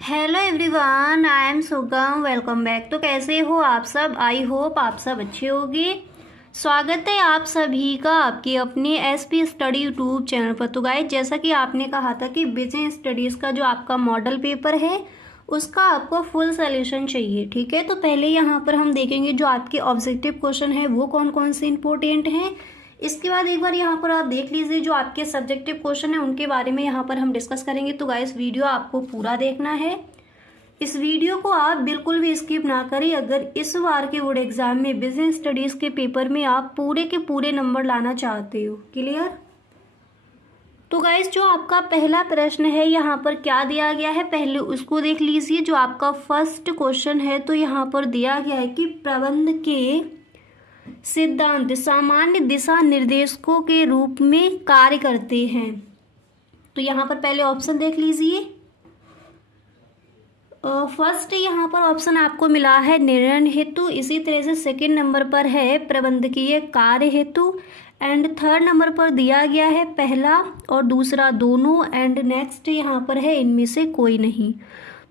Hello everyone, I am सुगम। Welcome back. तो कैसे हो आप सब? आई होप आप सब अच्छे होंगे। स्वागत है आप सभी का आपकी अपनी एसपी स्टडी यूट्यूब चैनल पर। तो गाइस, जैसा कि आपने कहा था कि बिजनेस स्टडीज़ का जो आपका मॉडल पेपर है उसका आपको फुल सोल्यूशन चाहिए, ठीक है। तो पहले यहाँ पर हम देखेंगे जो आपके ऑब्जेक्टिव क्वेश्चन है वो कौन कौन से इंपॉर्टेंट हैं। इसके बाद एक बार यहाँ पर आप देख लीजिए जो आपके सब्जेक्टिव क्वेश्चन है उनके बारे में यहाँ पर हम डिस्कस करेंगे। तो गाइस, वीडियो आपको पूरा देखना है। इस वीडियो को आप बिल्कुल भी स्किप ना करें। अगर इस बार के बोर्ड एग्जाम में बिजनेस स्टडीज के पेपर में आप पूरे के पूरे नंबर लाना चाहते हो, क्लियर। तो गाइस, जो आपका पहला प्रश्न है यहाँ पर क्या दिया गया है पहले उसको देख लीजिए। जो आपका फर्स्ट क्वेश्चन है तो यहाँ पर दिया गया है कि प्रबंध के सिद्धांत सामान्य दिशा निर्देशकों के रूप में कार्य करते हैं। तो यहाँ पर पहले ऑप्शन देख लीजिए। फर्स्ट यहाँ पर ऑप्शन आपको मिला है निर्णय हेतु। इसी तरह से सेकंड नंबर पर है प्रबंधकीय कार्य हेतु। एंड थर्ड नंबर पर दिया गया है पहला और दूसरा दोनों। एंड नेक्स्ट यहाँ पर है इनमें से कोई नहीं।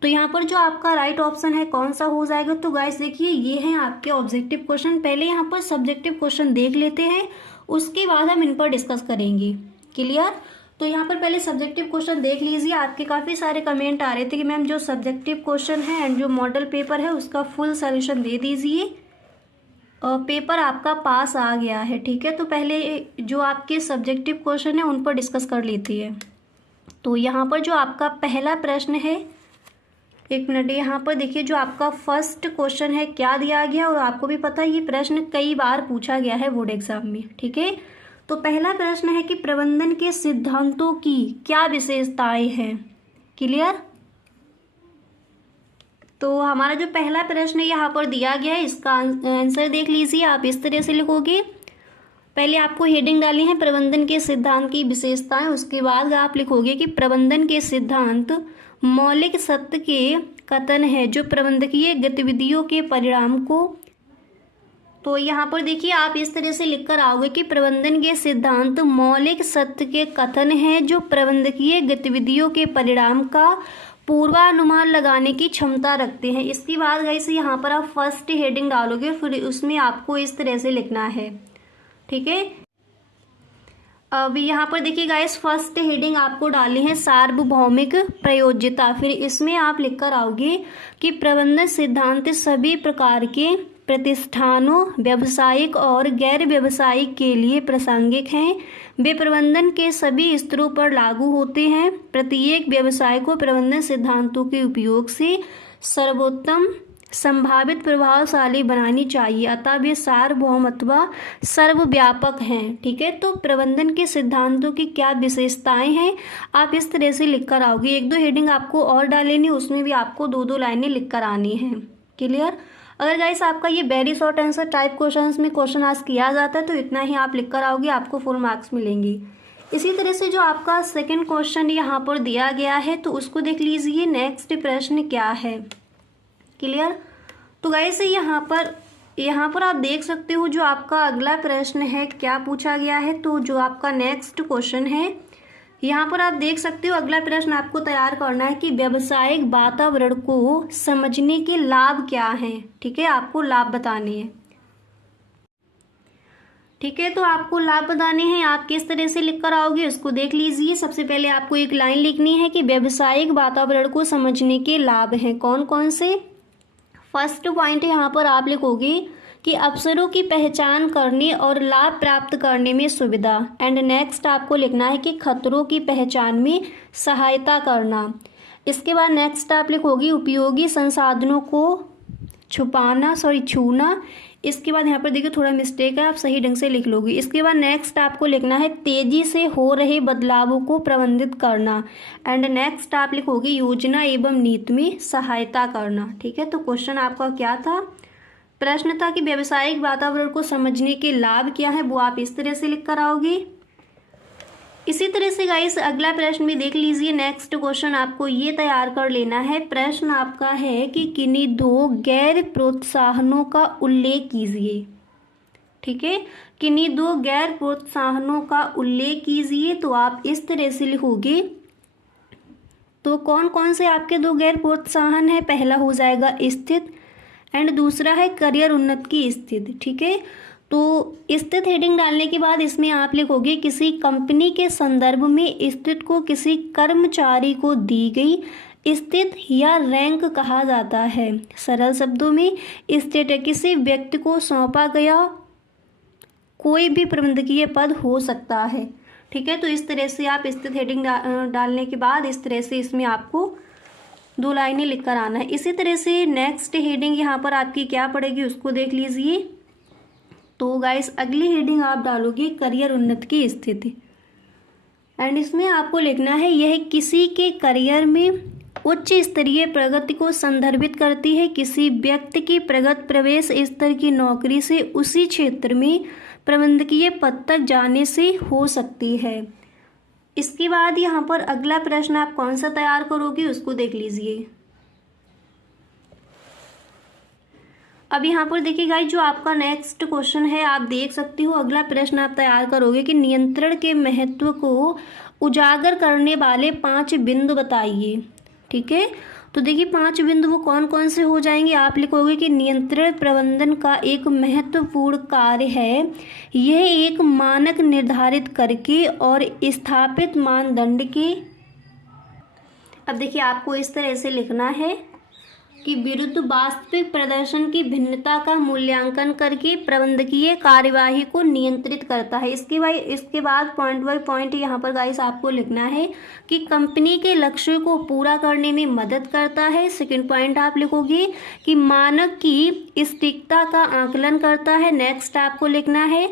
तो यहाँ पर जो आपका राइट ऑप्शन है कौन सा हो जाएगा? तो गाइस देखिए, ये हैं आपके ऑब्जेक्टिव क्वेश्चन। पहले यहाँ पर सब्जेक्टिव क्वेश्चन देख लेते हैं, उसके बाद हम इन पर डिस्कस करेंगे, क्लियर। तो यहाँ पर पहले सब्जेक्टिव क्वेश्चन देख लीजिए। आपके काफ़ी सारे कमेंट आ रहे थे कि मैम जो सब्जेक्टिव क्वेश्चन है एंड जो मॉडल पेपर है उसका फुल सॉल्यूशन दे दीजिए। पेपर आपका पास आ गया है, ठीक है। तो पहले जो आपके सब्जेक्टिव क्वेश्चन है उन पर डिस्कस कर लेती है। तो यहाँ पर जो आपका पहला प्रश्न है, एक मिनट, यहाँ पर देखिए जो आपका फर्स्ट क्वेश्चन है क्या दिया गया। और आपको भी पता है ये प्रश्न कई बार पूछा गया है बोर्ड एग्जाम में, ठीक है। तो पहला प्रश्न है कि प्रबंधन के सिद्धांतों की क्या विशेषताएं हैं, क्लियर। तो हमारा जो पहला प्रश्न है यहाँ पर दिया गया है, इसका आंसर देख लीजिए। आप इस तरह से लिखोगे, पहले आपको हेडिंग डालनी है प्रबंधन के सिद्धांत की विशेषताएं। उसके बाद आप लिखोगे कि प्रबंधन के सिद्धांत मौलिक सत्य के कथन है जो प्रबंधकीय गतिविधियों के परिणाम को। तो यहाँ पर देखिए आप इस तरह से लिखकर आओगे कि प्रबंधन के सिद्धांत मौलिक सत्य के कथन है जो प्रबंधकीय गतिविधियों के परिणाम का पूर्वानुमान लगाने की क्षमता रखते हैं। इसके बाद गाइस यहाँ पर आप फर्स्ट हेडिंग डालोगे, फिर उसमें आपको इस तरह से लिखना है, ठीक है। अब यहाँ पर देखिए गाइस फर्स्ट हेडिंग आपको डालनी है सार्वभौमिक प्रयोज्यता। फिर इसमें आप लिखकर आओगे कि प्रबंधन सिद्धांत सभी प्रकार के प्रतिष्ठानों, व्यावसायिक और गैर व्यावसायिक के लिए प्रासंगिक हैं। वे प्रबंधन के सभी स्तरों पर लागू होते हैं। प्रत्येक व्यवसाय को प्रबंधन सिद्धांतों के उपयोग से सर्वोत्तम संभावित प्रभावशाली बनानी चाहिए, अतः वे सार्वभौम अथवा सर्वव्यापक हैं, ठीक है। तो प्रबंधन के सिद्धांतों की क्या विशेषताएं हैं आप इस तरह से लिखकर आओगे। एक दो हेडिंग आपको और डालेनी, उसमें भी आपको दो दो लाइनें लिखकर आनी है, क्लियर। अगर गाइस आपका ये very short answer type questions में क्वेश्चन आस्क किया जाता है तो इतना ही आप लिखकर आओगे, आपको फुल मार्क्स मिलेंगे। इसी तरह से जो आपका सेकंड क्वेश्चन यहाँ पर दिया गया है तो उसको देख लीजिए। नेक्स्ट प्रश्न क्या है, क्लियर। तो गाइस यहाँ पर आप देख सकते हो जो आपका अगला प्रश्न है क्या पूछा गया है। तो जो आपका नेक्स्ट क्वेश्चन है यहाँ पर आप देख सकते हो, अगला प्रश्न आपको तैयार करना है कि व्यावसायिक वातावरण को समझने के लाभ क्या हैं, ठीक है। आपको लाभ बताने हैं, ठीक है। तो आपको लाभ बताने हैं, आप किस तरह से लिख कर आओगे उसको देख लीजिए। सबसे पहले आपको एक लाइन लिखनी है कि व्यावसायिक वातावरण को समझने के लाभ हैं कौन कौन से। फर्स्ट पॉइंट यहाँ पर आप लिखोगे कि अवसरों की पहचान करने और लाभ प्राप्त करने में सुविधा। एंड नेक्स्ट आपको लिखना है कि खतरों की पहचान में सहायता करना। इसके बाद नेक्स्ट आप लिखोगे उपयोगी संसाधनों को छूना। इसके बाद यहाँ पर देखिए थोड़ा मिस्टेक है, आप सही ढंग से लिख लोगे। इसके बाद नेक्स्ट आपको लिखना है तेजी से हो रहे बदलावों को प्रबंधित करना। एंड नेक्स्ट आप लिखोगे योजना एवं नीति में सहायता करना, ठीक है। तो क्वेश्चन आपका क्या था? प्रश्न था कि व्यावसायिक वातावरण को समझने के लाभ क्या है, वो आप इस तरह से लिख कर आओगे। इसी तरह से गाइस अगला प्रश्न भी देख लीजिए। नेक्स्ट क्वेश्चन आपको ये तैयार कर लेना है। प्रश्न आपका है कि किन्हीं दो गैर प्रोत्साहनों का उल्लेख कीजिए, ठीक है। किन्हीं दो गैर प्रोत्साहनों का उल्लेख कीजिए। तो आप इस तरह से लिखोगे तो कौन कौन से आपके दो गैर प्रोत्साहन है, पहला हो जाएगा स्थित एंड दूसरा है करियर उन्नत की स्थिति। ठीक है, तो स्थित हेडिंग डालने के बाद इसमें आप लिखोगे किसी कंपनी के संदर्भ में स्थित को किसी कर्मचारी को दी गई स्थित या रैंक कहा जाता है। सरल शब्दों में स्थित किसी व्यक्ति को सौंपा गया कोई भी प्रबंधकीय पद हो सकता है। ठीक है, तो इस तरह से आप स्थित हेडिंग डालने के बाद इस तरह से इसमें आपको 2 लाइनें लिखकर आना है। इसी तरह से नेक्स्ट हेडिंग यहाँ पर आपकी क्या पड़ेगी उसको देख लीजिए। तो गाइस अगली हेडिंग आप डालोगे करियर उन्नत की स्थिति एंड इसमें आपको लिखना है यह किसी के करियर में उच्च स्तरीय प्रगति को संदर्भित करती है। किसी व्यक्ति की प्रगत प्रवेश स्तर की नौकरी से उसी क्षेत्र में प्रबंधकीय पद तक जाने से हो सकती है। इसके बाद यहाँ पर अगला प्रश्न आप कौन सा तैयार करोगे उसको देख लीजिए। अब यहाँ पर देखिए गाइस जो आपका नेक्स्ट क्वेश्चन है आप देख सकते हो। अगला प्रश्न आप तैयार करोगे कि नियंत्रण के महत्व को उजागर करने वाले 5 बिंदु बताइए। ठीक है, तो देखिए 5 बिंदु वो कौन कौन से हो जाएंगे। आप लिखोगे कि नियंत्रण प्रबंधन का एक महत्वपूर्ण कार्य है यह एक मानक निर्धारित करके और स्थापित मानदंड के। अब देखिए आपको इस तरह से लिखना है कि विरुद्ध वास्तविक प्रदर्शन की भिन्नता का मूल्यांकन करके प्रबंधकीय कार्यवाही को नियंत्रित करता है। इसके बाद पॉइंट बाय पॉइंट यहाँ पर गाइस आपको लिखना है कि कंपनी के लक्ष्यों को पूरा करने में मदद करता है। सेकंड पॉइंट आप लिखोगे कि मानक की सटीकता का आकलन करता है। नेक्स्ट आपको लिखना है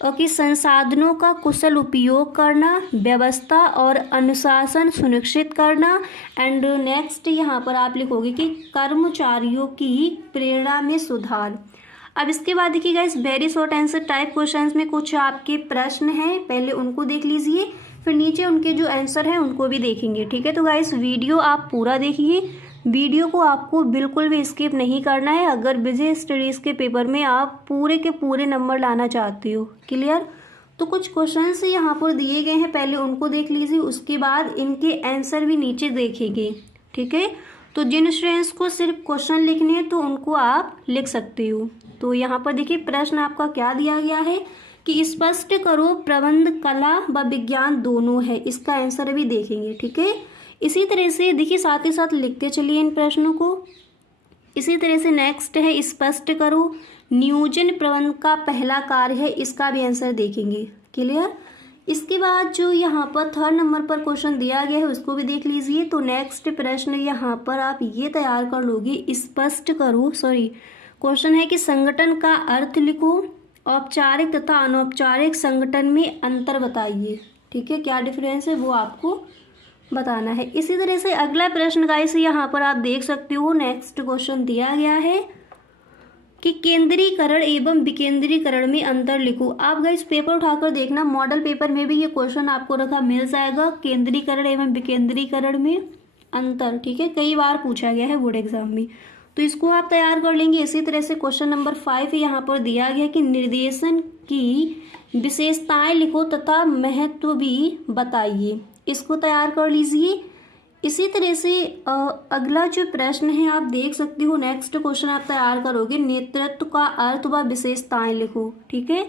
और कि संसाधनों का कुशल उपयोग करना, व्यवस्था और अनुशासन सुनिश्चित करना एंड नेक्स्ट यहाँ पर आप लिखोगे कि कर्मचारियों की प्रेरणा में सुधार। अब इसके बाद देखिए guys very short answer type questions में कुछ आपके प्रश्न हैं, पहले उनको देख लीजिए फिर नीचे उनके जो आंसर हैं उनको भी देखेंगे। ठीक है, तो गाइस वीडियो आप पूरा देखिए, वीडियो को आपको बिल्कुल भी स्किप नहीं करना है अगर बिजनेस स्टडीज़ के पेपर में आप पूरे के पूरे नंबर लाना चाहते हो। क्लियर, तो कुछ क्वेश्चंस यहाँ पर दिए गए हैं, पहले उनको देख लीजिए, उसके बाद इनके आंसर भी नीचे देखेंगे। ठीक है, तो जिन स्टूडेंट्स को सिर्फ क्वेश्चन लिखने हैं तो उनको आप लिख सकते हो। तो यहाँ पर देखिए प्रश्न आपका क्या दिया गया है कि स्पष्ट करो प्रबंध कला व विज्ञान दोनों है, इसका आंसर भी देखेंगे। ठीक है, इसी तरह से देखिए साथ ही साथ लिखते चलिए इन प्रश्नों को। इसी तरह से नेक्स्ट है स्पष्ट करो नियोजन प्रबंध का पहला कार्य है, इसका भी आंसर देखेंगे। क्लियर, इसके बाद जो यहाँ पर 3rd नंबर पर क्वेश्चन दिया गया है उसको भी देख लीजिए। तो नेक्स्ट प्रश्न यहाँ पर आप ये तैयार कर लोगे स्पष्ट करो क्वेश्चन है कि संगठन का अर्थ लिखो, औपचारिक तथा अनौपचारिक संगठन में अंतर बताइए। ठीक है, क्या डिफरेंस है वो आपको बताना है। इसी तरह से अगला प्रश्न गाइस यहाँ पर आप देख सकते हो नेक्स्ट क्वेश्चन दिया गया है कि केंद्रीकरण एवं विकेंद्रीकरण में अंतर लिखो। आप गाइस पेपर उठाकर देखना, मॉडल पेपर में भी ये क्वेश्चन आपको रखा मिल जाएगा, केंद्रीकरण एवं विकेंद्रीकरण में अंतर। ठीक है, कई बार पूछा गया है बोर्ड एग्जाम में, तो इसको आप तैयार कर लेंगे। इसी तरह से क्वेश्चन नंबर 5 यहाँ पर दिया गया कि निर्देशन की विशेषताएं लिखो तथा महत्व भी बताइए, इसको तैयार कर लीजिए। इसी तरह से अगला जो प्रश्न है आप देख सकते हो नेक्स्ट क्वेश्चन आप तैयार करोगे नेतृत्व का अर्थ व विशेषताएं लिखो। ठीक है,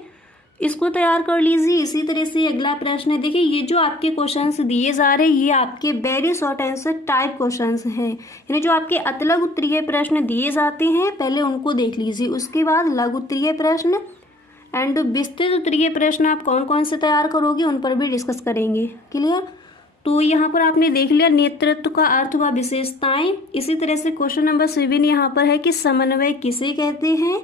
इसको तैयार कर लीजिए। इसी तरह से अगला प्रश्न है, देखिए ये जो आपके क्वेश्चंस दिए जा रहे हैं ये आपके very short answer type questions हैं, यानी जो आपके अतलग उत्तरीय प्रश्न दिए जाते हैं पहले उनको देख लीजिए, उसके बाद लघु उत्तरीय प्रश्न एंड विस्तृत उत्तरीय प्रश्न आप कौन कौन से तैयार करोगे उन पर भी डिस्कस करेंगे। क्लियर, तो यहाँ पर आपने देख लिया नेतृत्व का अर्थ व विशेषताएं। इसी तरह से क्वेश्चन नंबर 7 यहाँ पर है कि समन्वय किसे कहते हैं,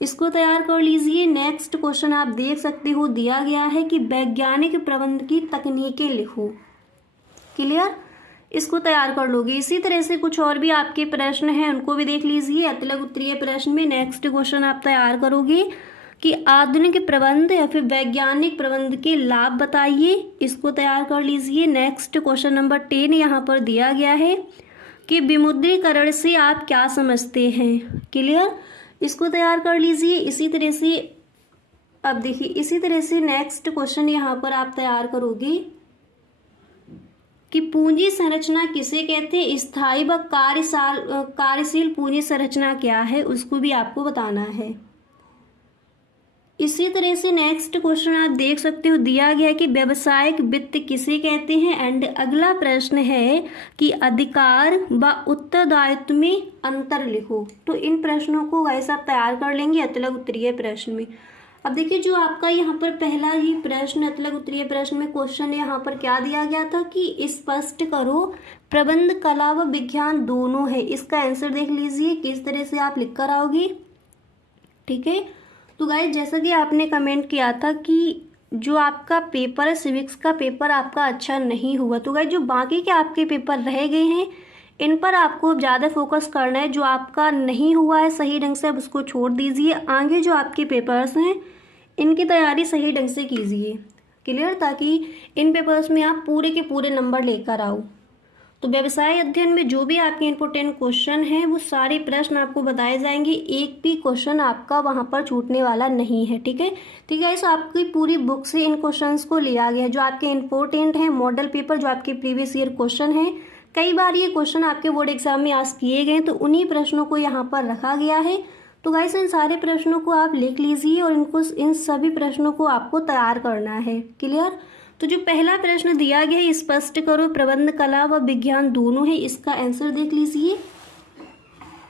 इसको तैयार कर लीजिए। नेक्स्ट क्वेश्चन आप देख सकते हो दिया गया है कि वैज्ञानिक प्रबंध की तकनीकें लिखो। क्लियर, इसको तैयार कर लोगे। इसी तरह से कुछ और भी आपके प्रश्न हैं उनको भी देख लीजिए। अतलग उत्तरीय प्रश्न में नेक्स्ट क्वेश्चन आप तैयार करोगे कि आधुनिक प्रबंध या फिर वैज्ञानिक प्रबंध के लाभ बताइए, इसको तैयार कर लीजिए। नेक्स्ट क्वेश्चन नंबर 10 यहाँ पर दिया गया है कि विमुद्रीकरण से आप क्या समझते हैं। क्लियर, इसको तैयार कर लीजिए। इसी तरह से अब देखिए इसी तरह से नेक्स्ट क्वेश्चन यहाँ पर आप तैयार करोगे कि पूंजी संरचना किसे कहते हैं, स्थायी व कार्यशील पूंजी संरचना क्या है, उसको भी आपको बताना है। इसी तरह से नेक्स्ट क्वेश्चन आप देख सकते हो, दिया गया है कि व्यावसायिक वित्त किसे कहते हैं। एंड अगला प्रश्न है कि अधिकार व उत्तरदायित्व में अंतर लिखो। तो इन प्रश्नों को वैसे आप तैयार कर लेंगे अतलग उत्तरीय प्रश्न में। अब देखिए, जो आपका यहाँ पर पहला ही प्रश्न अतलग उत्तरीय प्रश्न में क्वेश्चन यहाँ पर क्या दिया गया था कि स्पष्ट करो प्रबंध कला व विज्ञान दोनों है। इसका आंसर देख लीजिए किस तरह से आप लिख कर आओगे। ठीक है, तो गाइस जैसा कि आपने कमेंट किया था कि जो आपका पेपर है सिविक्स का पेपर आपका अच्छा नहीं हुआ, तो गाइस जो बाकी के आपके पेपर रह गए हैं इन पर आपको ज़्यादा फोकस करना है। जो आपका नहीं हुआ है सही ढंग से अब उसको छोड़ दीजिए। आगे जो आपके पेपर्स हैं इनकी तैयारी सही ढंग से कीजिए, क्लियर, ताकि इन पेपर्स में आप पूरे के पूरे नंबर लेकर आओ। तो व्यवसाय अध्ययन में जो भी आपके इंपॉर्टेंट क्वेश्चन हैं वो सारे प्रश्न आपको बताए जाएंगे, एक भी क्वेश्चन आपका वहाँ पर छूटने वाला नहीं है। ठीक है, ठीक है, तो आपकी पूरी बुक से इन क्वेश्चंस को लिया गया है जो आपके इंपॉर्टेंट हैं। मॉडल पेपर जो आपके प्रीवियस ईयर क्वेश्चन हैं, कई बार ये क्वेश्चन आपके बोर्ड एग्जाम में आज किए गए, तो उन्हीं प्रश्नों को यहाँ पर रखा गया है। तो गाइस इन सारे प्रश्नों को आप लिख लीजिए और इन सभी प्रश्नों को आपको तैयार करना है, क्लियर। तो जो पहला प्रश्न दिया गया है, स्पष्ट करो प्रबंध कला व विज्ञान दोनों है, इसका आंसर देख लीजिए।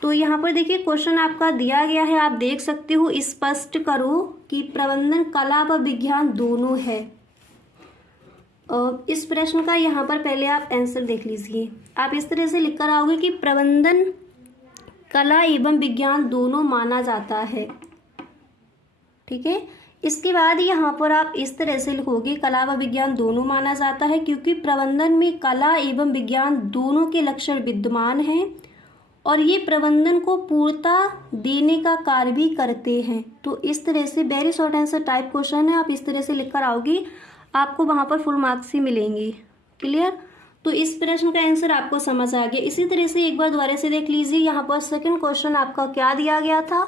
तो यहाँ पर देखिए क्वेश्चन आपका दिया गया है, आप देख सकते हो, स्पष्ट करो कि प्रबंधन कला व विज्ञान दोनों है। इस प्रश्न का यहाँ पर पहले आप आंसर देख लीजिए। आप इस तरह से लिख कर आओगे कि प्रबंधन कला एवं विज्ञान दोनों माना जाता है। ठीक है, इसके बाद यहाँ पर आप इस तरह से लिखोगे कला व विज्ञान दोनों माना जाता है क्योंकि प्रबंधन में कला एवं विज्ञान दोनों के लक्षण विद्यमान हैं और ये प्रबंधन को पूर्णता देने का कार्य भी करते हैं। तो इस तरह से very short answer type question है, आप इस तरह से लिख कर आओगे, आपको वहाँ पर फुल मार्क्स ही मिलेंगे, क्लियर। तो इस प्रश्न का आंसर आपको समझ आ गया। इसी तरह से एक बार दोबारा से देख लीजिए, यहाँ पर सेकंड क्वेश्चन आपका क्या दिया गया था।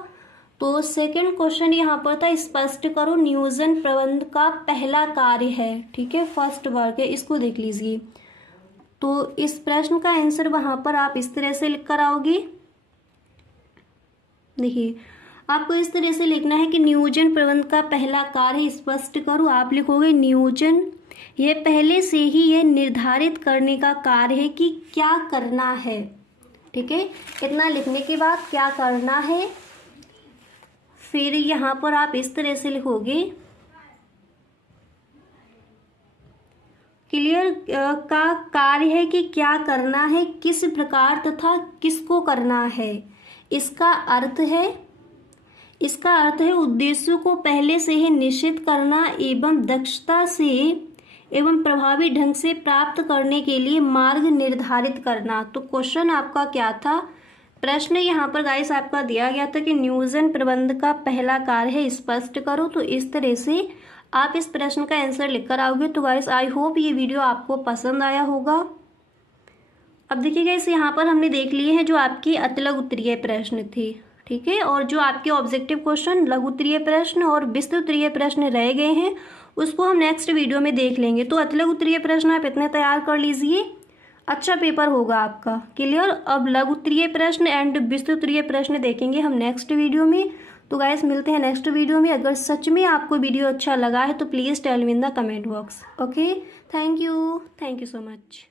तो सेकंड क्वेश्चन यहाँ पर था स्पष्ट करो नियोजन प्रबंध का पहला कार्य है। ठीक है, फर्स्ट वर्क है, इसको देख लीजिए। तो इस प्रश्न का आंसर वहाँ पर आप इस तरह से लिख कर आओगे। देखिए आपको इस तरह से लिखना है कि नियोजन प्रबंध का पहला कार्य स्पष्ट करो। आप लिखोगे नियोजन, ये पहले से ही ये निर्धारित करने का कार्य है कि क्या करना है। ठीक है, इतना लिखने के बाद क्या करना है, फिर यहाँ पर आप इस तरह से लिखोगे क्लियर का कार्य है कि क्या करना है, किस प्रकार तथा किसको करना है। इसका अर्थ है उद्देश्यों को पहले से ही निश्चित करना एवं दक्षता से एवं प्रभावी ढंग से प्राप्त करने के लिए मार्ग निर्धारित करना। तो क्वेश्चन आपका क्या था, प्रश्न यहाँ पर गाइस आपका दिया गया था कि नियोजन प्रबंध का पहला कार्य है स्पष्ट करो। तो इस तरह से आप इस प्रश्न का आंसर लिखकर आओगे। तो गाइस आई होप ये वीडियो आपको पसंद आया होगा। अब देखिए गाइस यहाँ पर हमने देख लिए हैं जो आपकी अतलग उत्तरीय प्रश्न थे। ठीक है, और जो आपके ऑब्जेक्टिव क्वेश्चन लघु उत्तरीय प्रश्न और विस्तृत उत्तरीय प्रश्न रह गए हैं उसको हम नेक्स्ट वीडियो में देख लेंगे। तो अतलग उत्तरीय प्रश्न आप इतने तैयार कर लीजिए, अच्छा पेपर होगा आपका, क्लियर। अब लघु उत्तरीय प्रश्न एंड विस्तृत उत्तरीय प्रश्न देखेंगे हम नेक्स्ट वीडियो में। तो गाइस मिलते हैं नेक्स्ट वीडियो में। अगर सच में आपको वीडियो अच्छा लगा है तो please tell me in the comment box. Okay, thank you so much.